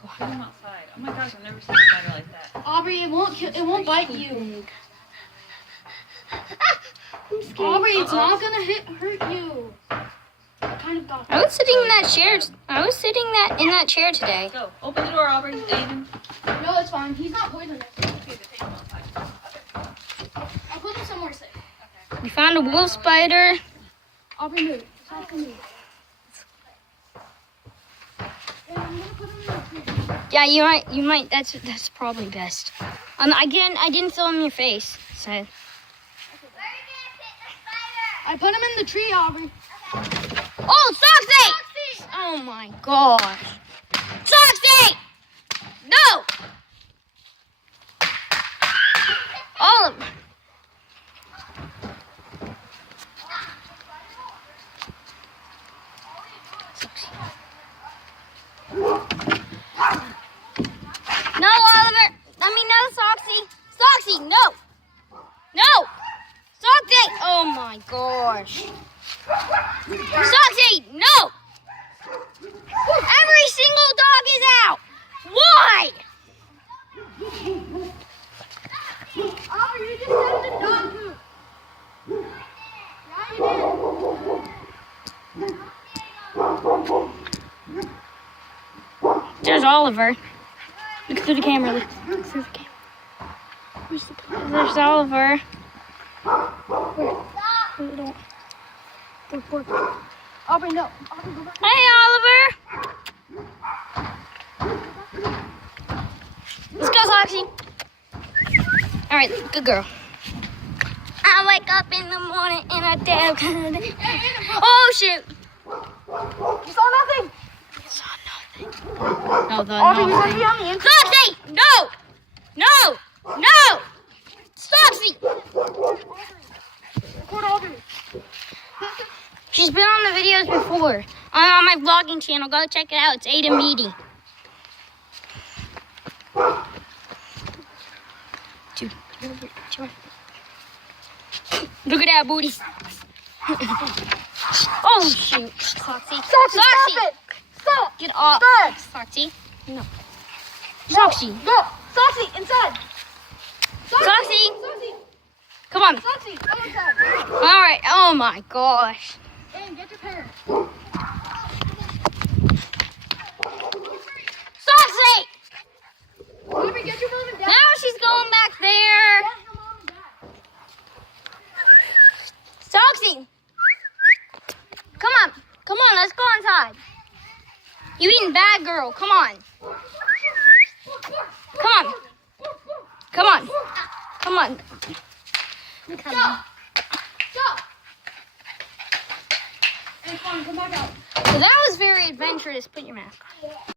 god. Put him outside. Oh my gosh, I've never seen a spider like that. Aubrey, it won't bite you. Aubrey, it's not gonna hurt you. It kind of got. I was sitting in that chair. I was sitting in that chair today. Go. Open the door, Aubrey. Aiden. No, it's fine. He's not poisonous. Okay, then take him outside. I'll put him somewhere safe. We found a wolf spider. Aubrey, move. Stop move. And I'm gonna put him in the tree. Yeah, you might. That's probably best. Again, I didn't film your face, so. I put him in the tree, Aubrey. Oh, Soxy! Oh my gosh. Soxy! No! Oliver. No, Oliver. I mean, no, Soxy. Soxy, no. No. Soxy. Oh my gosh. Soxy, no. Every single dog is out. Why? Aubrey, you just said the dog poop. Yeah, you did. There's Oliver. Look through the camera. Look through the camera. There's Oliver. Where? Aubrey, no. Aubrey, go back. Hey, Oliver. Let's go, Soxy. All right, good girl. I wake up in the morning and I damn good. Oh shoot! You saw nothing. Saw nothing. No, the Aubrey, you nothing. gotta be on the inside. Soxy! No! No! No! Soxy! Record Aubrey. She's been on the videos before. On my vlogging channel. Go check it out. It's Aiden Meaty. Dude, look at that booty. Oh shoot. Soxy. Soxy, stop it. Stop. Get off. Stop. Soxy. No. Soxy. Go. Soxy, inside. Soxy. Soxy. Come on. Soxy, go inside. All right. Oh my gosh. And get your parents. Soxy. Aubrey, get your mom and dad. Now she's going back there. Get your mom and dad. Soxy. Come on. Come on. Let's go inside. You eating bad, girl. Come on. Come on. Come on. Come on. Come on. Stop. And fine, come back out. So that was very adventurous. Put your mask on.